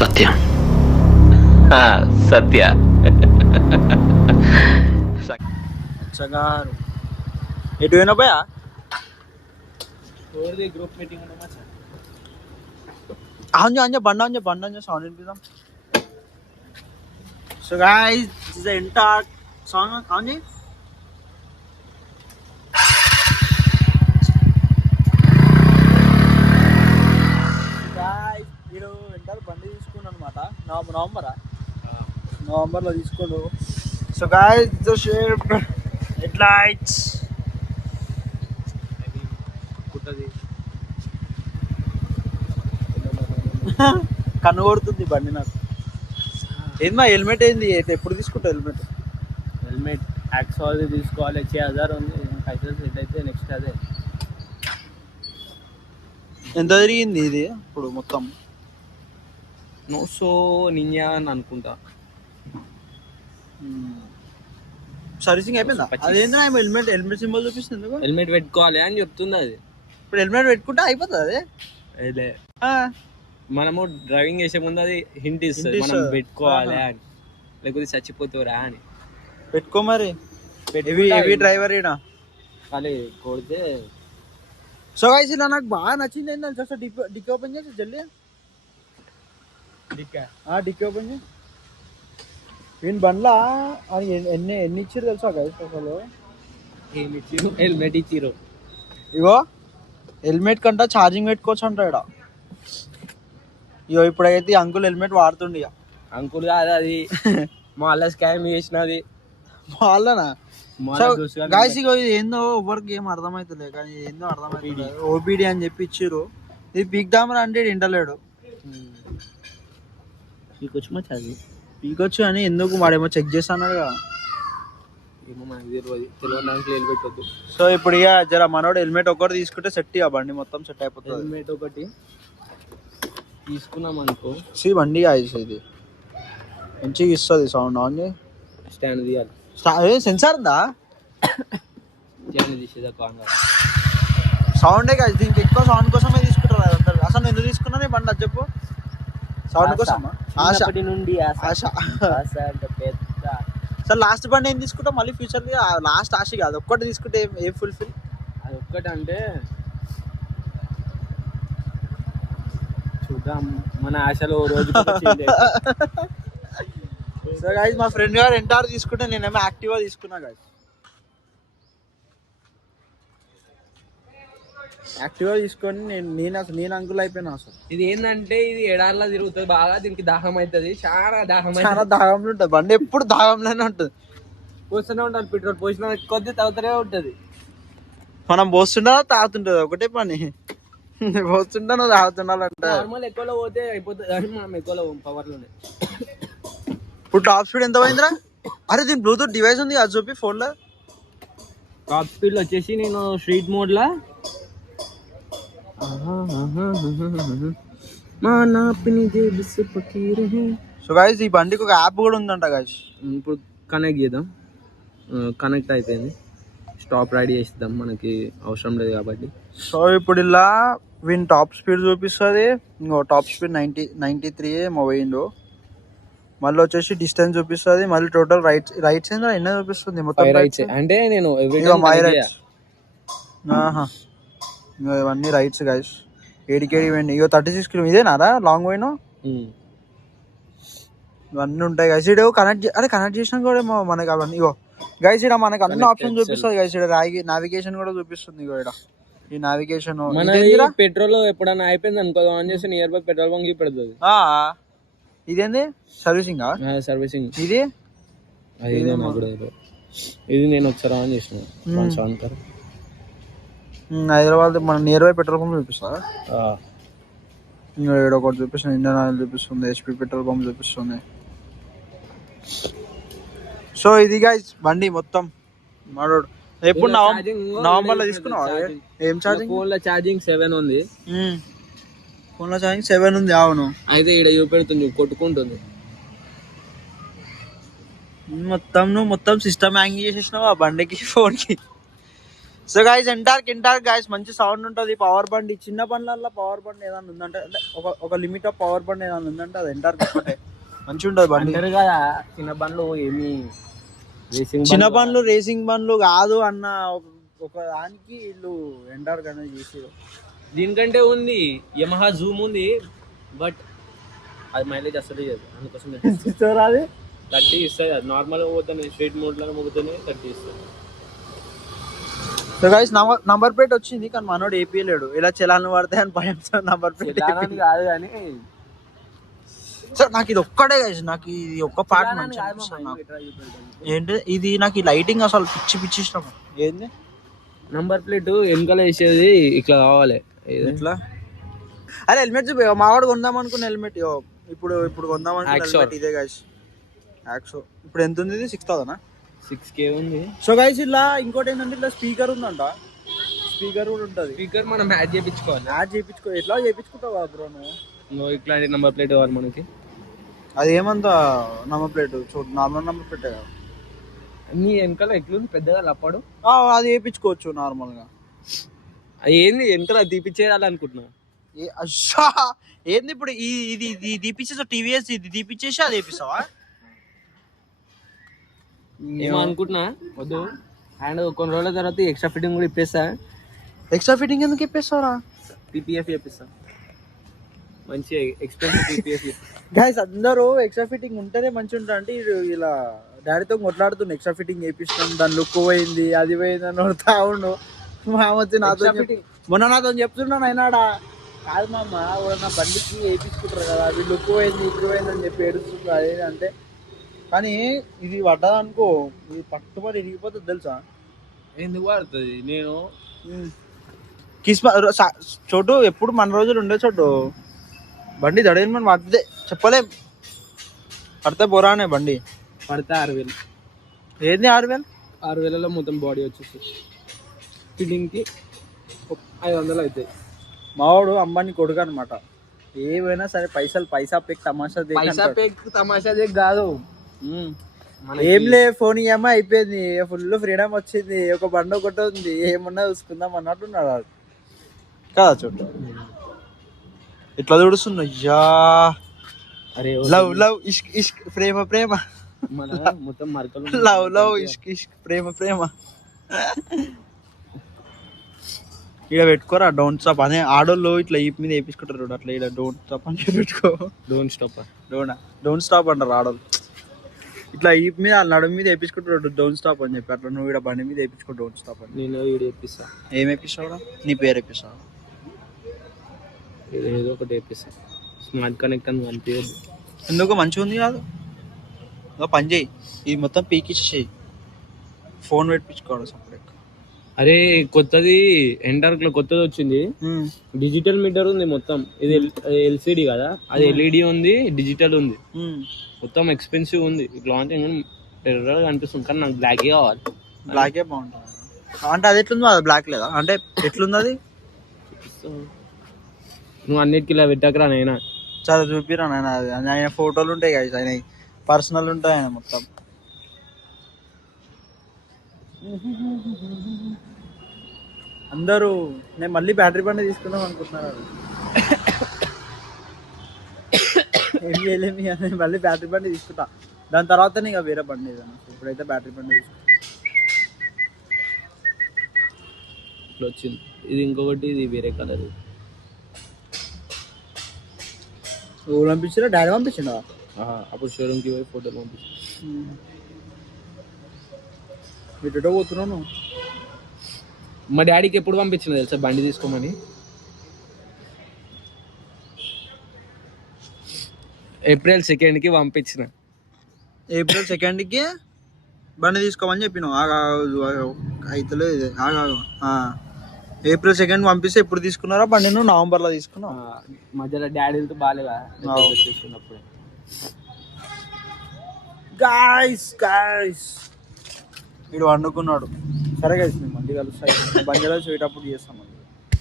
సత్యం. సత్య చగారు ఎటు పోయినా పోయా గ్రూప్ మీటింగ్ బండ సౌండ్ వినిపిద్దాం. So guys this the entire song ఆంజీ వీడు ఎంటర్ బండి తీసుకున్నాను అనమాట. నవంబర్లో తీసుకున్నాను. So guys the shape head lights కన్ను కొడుతుంది బండి నాకు. ఏంది మా హెల్మెట్ ఏంది ఎప్పుడు తీసుకుంటావు హెల్మెట్ యాక్సోల్ తీసుకోవాలి. 6000 ఉంది పైసలు సెట్ అయితే నెక్స్ట్ అదే. ఎంత తిరిగింది ఇది ఇప్పుడు మొత్తం? సో నింజా అని అనుకుంటా. సర్వీసింగ్ అయిపోయిందా? అదేంద్రా హెల్మెట్ సింబల్ చూపిస్తుంది ఎందుకు? హెల్మెట్ పెట్టుకోవాలి అని చెప్తుంది అది. ఇప్పుడు హెల్మెట్ పెట్టుకుంటే అయిపోతుంది అదే. మనము డ్రైవింగ్ చేసే ముందు అది హింట్ ఇస్తుంది మనం పెట్టుకోవాలి అని, లేకపోతే చచ్చిపోతావురా అని. పెట్టుకో మరి. హెవీ డ్రైవర్ ఈయన ఖాళీ కొడితే. సో గైస్ ఇలా నాకు బాగా నచ్చింది ఏంటంటే అసలు డిక్కీ ఓపెన్ చేసి జల్దీ డిక్కీ ఓపెన్ చేసి వీని బండ్లా అని ఎన్ని ఇచ్చారు తెలుసా గైస్ అసలు? హెల్మెట్ ఇచ్చిరు. ఇగో హెల్మెట్ కంటే ఛార్జింగ్ పెట్టుకోవచ్చు అంటాడు. ఇగో ఇప్పుడైతే అంకుల్ హెల్మెట్ వాడుతుండే. అంకుల్ కాదు అది మళ్ళీ స్కామ్ చేసినది వాళ్ళనా? గాయస్ ఇగో ఇది ఏందో ఎవరికి ఏం అర్థమవుతుంది కానీ ఏందో అర్థమవుతుంది. ఓపీడీ అని చెప్పి ఇచ్చిర్రు. ఇది పీక్దామని అంటే ఇంటలేడు. పీకొచ్చు అని ఎందుకు వాడేమో చెక్ చేస్తాడు కదా. సో ఇప్పుడు ఇక జర మనోడు హెల్మెట్ ఒకటి తీసుకుంటే సెట్ ఇక బండి మొత్తం సెట్ అయిపోతుంది. హెల్మెట్ ఒకటి తీసుకున్నాం అనుకో బండి గాయస్ ఇది మంచిగా ఇస్తుంది సౌండ్. ఆన్ స్టాండ్ తీయాలి. సెన్సార్ ఉందా? స్టాండ్ తీసేదా సౌండే కాదు దీనికి ఎక్కువ సౌండ్ కోసమే తీసుకుంటారు అందరు. అసలు నేను ఎందుకు తీసుకున్నా నీ బండి అది చెప్పు. సౌండ్ కోసం ఆశ నుండి ఆశ అంటే పెద్ద. సార్ లాస్ట్ బండి ఏం తీసుకుంటాం మళ్ళీ ఫ్యూచర్ లాస్ట్ ఆశ కాదు ఒక్కటి తీసుకుంటే ఏం ఫుల్ఫిల్? అది ఒక్కటి అంటే చూద్దాం మన ఆశలో రోజు. సో గైస్ మా ఫ్రెండ్ గారు ఎంటార్ తీసుకుంటే నేనేమో యాక్టివా తీసుకున్నా గైస్. యాక్టివా తీసుకొని నేను అంకుల్ అయిపోయినా అసలు. ఇది ఏంటంటే ఇది ఎడార్లా తిరుగుతుంది బాగా. దీనికి దాహం అవుతుంది. చాలా దాహంలో ఉంటుంది బండి. ఎప్పుడు దాహంలోనే ఉంటుంది. పోస్తూనే ఉంటుంది. పెట్రోల్ పోసిన కొద్ది తాగుతూనే ఉంటుంది. మనం పోస్తుంటా తాగుతుంటది ఒకటే పని. పోతుంటా నువ్వు తాగుతుండాలంటే నార్మల్ ఎక్కువలో పోతే అయిపోతుంది కానీ మనం ఎక్కువలో పవర్లోనే. ఇప్పుడు టాప్ స్పీడ్ ఎంత పోయిందిరా? అరే దీని బ్లూటూత్ డివైస్ ఉంది అది చూపి ఫోన్లో. టాప్ స్పీడ్ వచ్చేసి నేను స్ట్రీట్ మోడ్లా సో గైస్ ఈ బండికి ఒక యాప్ కూడా ఉందంట గైస్. ఇప్పుడు కనెక్ట్ చేద్దాం. కనెక్ట్ అయిపోయింది. స్టాప్ రైడ్ చేద్దాం మనకి అవసరం లేదు కాబట్టి. సో ఇప్పుడు ఇలా వీన్ టాప్ స్పీడ్ చూపిస్తుంది. ఇంకో టాప్ స్పీడ్ 93 పోయిండు. మళ్ళీ వచ్చేసి డిస్టెన్స్ చూపిస్తుంది. మళ్ళీ టోటల్ రైట్స్ ఎన్నో చూపిస్తుంది మొత్తం రైట్స్. అంటే నేను మై రైట్స్ ఇవన్నీ రైట్స్ గైస్. ఏడికేడి పోయింది. ఇగో 36 కిలో ఇదేనారా లాంగ్ పోయినా ఇవన్నీ ఉంటాయి గైస్. ఇడు కనెక్ట్ చేసినా కూడా మనకి అవన్నీ ఇగో గైస్ ఇక్కడ మనకి అన్ని ఆప్షన్ చూపిస్తుంది గైస్. ఇక్కడ నావిగేషన్ కూడా చూపిస్తుంది. ఇగో ఇక్కడ ఈ నావిగేషన్ పెట్రోల్ ఎప్పుడైనా అయిపోయింది అనుకో ఆన్ చేసి నియర్ బై పెట్రోల్ బంక్ పెడుతుంది. ఇదేంది సర్వీసింగ్ ఇది నేను ఒకసారి ఆన్ చేసిన హైదరాబాద్ మన నియర్ బై పెట్రోల్ పంప్ చూపిస్తా. ఇంకా ఏడో ఒకటి చూపిస్తుంది. ఇండియన్ ఆయిల్ చూపిస్తుంది. HP పెట్రోల్ పంప్ చూపిస్తుంది. సో ఇది గైస్ బండి మొత్తం మాడోడు. ఎప్పుడు నవంబర్ లో తీసుకున్నావా? ఏం ఛార్జింగ్? ఫోన్ లో ఛార్జింగ్ 7 ఉంది. ఫోన్ లో ఛార్జింగ్ 7 ఉంది. అవును. అయితే ఇక్కడ చూపెడుతుంది కొట్టుకుంటుంది మొత్తం. నువ్వు మొత్తం సిస్టమ్ హ్యాంగ్ చేసేసినావు ఆ బండికి ఫోన్ కి. సో గైస్ ఎంటార్ గైస్ మంచి సౌండ్ ఉంటుంది. పవర్ బండి చిన్న బండ్లలో పవర్ బండి ఏదైనా ఉందంటే అంటే ఒక లిమిట్ ఆఫ్ పవర్ బండి ఏదైనా ఉందంటే అది ఎంటార్ ఒకటే మంచిగా ఉంటుంది బండి. అంటారు కదా చిన్న బండ్లు ఏమి చిన్న బండ్లు రేసింగ్ బండ్లు కాదు అన్న ఒక దానికి వీళ్ళు ఎంటార్ అనేది చేసారు. దీనికంటే ఉంది యమహా జూమ్ ఉంది బట్ అది మైలేజ్ అసలు అందుకోసం అది 30 ఇస్తుంది. అది నార్మల్గా పోతానే స్ట్రైట్ మోడ్లో పోతేనే 30 ఇస్తుంది. సో గైస్ నంబర్ ప్లేట్ వచ్చింది కానీ మనోడు ఏపీలేడు. ఇలా చలాన్ని పడతాయి అని భయం సార్. నంబర్ ప్లేట్ కాదు కానీ సార్ నాకు ఇది ఒక్కడే గైస్, నాకు ఇది ఒక్క పార్ట్ మంచిగా ఏంటి ఇది నాకు ఈ లైటింగ్ అసలు పిచ్చి ఇష్టం. ఏంది నంబర్ ప్లేట్ వెనకాల వేసేది ఇట్లా కావాలి. ఇట్లా అరే హెల్మెట్ మావాడు కొందాం అనుకున్న హెల్మెట్ ఇప్పుడు కొందాం అనుకున్న హెల్మెట్ ఇదే గైస్. యాక్సో ఇప్పుడు ఎంత ఉంది ఇది? 6,000 6K ఉంది. సో గైస్ ఇలా ఇంకోటి ఏంటంటే ఇట్లా స్పీకర్ ఉందంట. స్పీకర్ కూడా ఉంటుంది. స్పీకర్ మనం యాడ్ చేయించుకోవాలి. ఎట్లా చేయించుకుంటావా బ్రో నువ్వు ఇట్లాంటి నంబర్ ప్లేట్ కావాలి మనకి. అది ఏమంతా నంబర్ ప్లేట్ చూడు నార్మల్ నంబర్ ప్లేట్ కదా. నీ వెనకాల ఎట్లుంది పెద్దగా లప్పాడు అది వేయించుకోవచ్చు నార్మల్ గా. ఏంది వెనకాల తీపిచ్చేయాలనుకుంటున్నా. ఏంది ఇప్పుడు ఇది తీపిచ్చేసా టీవీఎస్ ఇది తీపిచ్చేసి అది వేపిస్తావా? ఏమో అనుకుంటున్నా వద్దు. అండ్ కొన్ని రోజుల తర్వాత ఎక్స్ట్రా ఫిట్టింగ్ కూడా ఇప్పేస్తా. ఎక్స్ట్రా ఫిట్టింగ్ ఎందుకు ఇప్పేస్తారా? పీపీఎఫ్ చేపిస్తా. మంచి ఎక్స్పెన్సివ్ పీపీఎఫ్. గైస్ అందరూ ఎక్స్ట్రా ఫిట్టింగ్ ఉంటేనే మంచిగా ఉంటారు అంటే ఇలా డాడీతో కొట్లాడుతున్నా ఎక్స్ట్రా ఫిట్టింగ్ వేపిస్తాం దాని లుక్ పోయింది అది పోయింది అని వడతా ఉండు. మా వచ్చి నాతో మొన్న నాతో చెప్తున్నాను అయినాడా కాదు మా అమ్మ నా బండికి వేయించుకుంటారు కదా అవి లుక్ పోయింది ఇప్పుడు పోయింది అని చెప్పి ఏడుస్తుంది. అదే అంటే కానీ ఇది పడ్డదనుకో ఇది పట్టుబడి ఇరిగిపోతుంది తెలుసా. ఎందుకు పడుతుంది? నేను చోటు ఎప్పుడు మన రోజులు ఉండే చోటు బండి దడేని మనం పడితే చెప్పలేం. పడితే బొరానే బండి పడితే 6,000. ఏంది 6,000? 6,000లో మొత్తం బాడీ వచ్చేసి ఫిట్టింగ్కి 500 అవుతాయి. మావాడు అంబానీ కొడుకు అనమాట. ఏమైనా సరే పైసా పెక్ తమాషా కాదు. ఏం లే ఫోన్ ఈఎంఐ అయిపోయింది ఫుల్ ఫ్రీడమ్ వచ్చింది ఒక బండి ఒకటి ఉంది ఏమన్నా చూసుకుందాం అన్నట్టున్నాడు వాడు కదా. చూడు ఇట్లా చూడుస్తున్నా. అరే లవ్ ఇష్క్ ప్రేమ మొత్తం మరకలు. లవ్ ఇష్క్ ప్రేమ ఇక్కడ పెట్టుకోరా డోంట్ స్టాప్ అనే ఆడోళ్ళు ఇట్లా ఈ మీద వేపించుకుంటారు అట్లా ఇలా డోంట్ స్టాప్ అని పెట్టుకో. డోంట్ స్టాప్ అంటారు ఆడోళ్ళు ఇట్లా ఈ మీద నడుము మీద వేపించుకుంటారు డోంట్ స్టాప్ అని చెప్పి. అట్లా నువ్వు ఇక్కడ బండి మీద వేపించుకో డోంట్ స్టాప్ అని. నేను వీడియో వేపిస్తా. ఏం వేపిస్తావు? నీ పేరు వేపిస్తావు? ఏదో ఒకటి వేపిస్తా. స్మార్ట్ కనెక్ట్ అని కనిపించదు ఎందుకు మంచిగా ఉంది కాదు పని చేయి ఇది మొత్తం పీకిచ్చేయి ఫోన్ పెట్టించుకోవాలి సపరేట్. అరే కొత్తది ఎంటార్క్ లో కొత్తది వచ్చింది. డిజిటల్ మీటర్ ఉంది మొత్తం. ఇది ఎల్సిడి కదా అది ఎల్ఈడి ఉంది డిజిటల్ ఉంది. మొత్తం ఎక్స్పెన్సివ్ ఉంది. లాంచ్ టెర్రర్ కనిపిస్తుంది కానీ నాకు బ్లాకే కావాలి. బ్లాకే బాగుంటుంది అంటే అది ఎట్లుందో అది బ్లాక్ లేదా అంటే ఎట్లుంది అది? నువ్వు అన్నిటికి ఇలా పెట్టకరా నైనా. చాలా చూపిరా నాయన. ఆయన ఫోటోలు ఉంటాయి కదా ఆయన పర్సనల్ ఉంటాయి ఆయన మొత్తం. అందరూ నేను మళ్ళీ బ్యాటరీ బండి తీసుకుందాం అనుకుంటున్నారు. ఏం చేయలేమి మళ్ళీ బ్యాటరీ బండి తీసుకుంటా దాని తర్వాత ఇక వేరే బండి ఏదన్నా. ఇప్పుడైతే బ్యాటరీ బండి తీసుకుంటా. ఇట్లా వచ్చింది ఇది ఇంకొకటి ఇది వేరే కలర్. ఊరు పంపించినా డాడీ పంపించిండా? అప్పుడు షోరూమ్కి పోయి ఫోటోలు పంపించి. ఎటో పోతున్నాను. మా డాడీకి ఎప్పుడు పంపించిన తెలుసా బండి తీసుకోమని? April 2nd పంపించిన. April 2nd బండి తీసుకోమని చెప్పినావు. అయితే ఇదే April 2nd పంపిస్తే ఎప్పుడు తీసుకున్నారా బండి? నువ్వు నవంబర్లో తీసుకున్నావు. మధ్యలో డాడీలతో బాగాలేదా తీసుకున్నప్పుడు. వీడు వండుకున్నాడు. సరే కలిసి మేము మళ్ళీ కలుస్తాయి బండి కలిసి పోయేటప్పుడు చేస్తాం.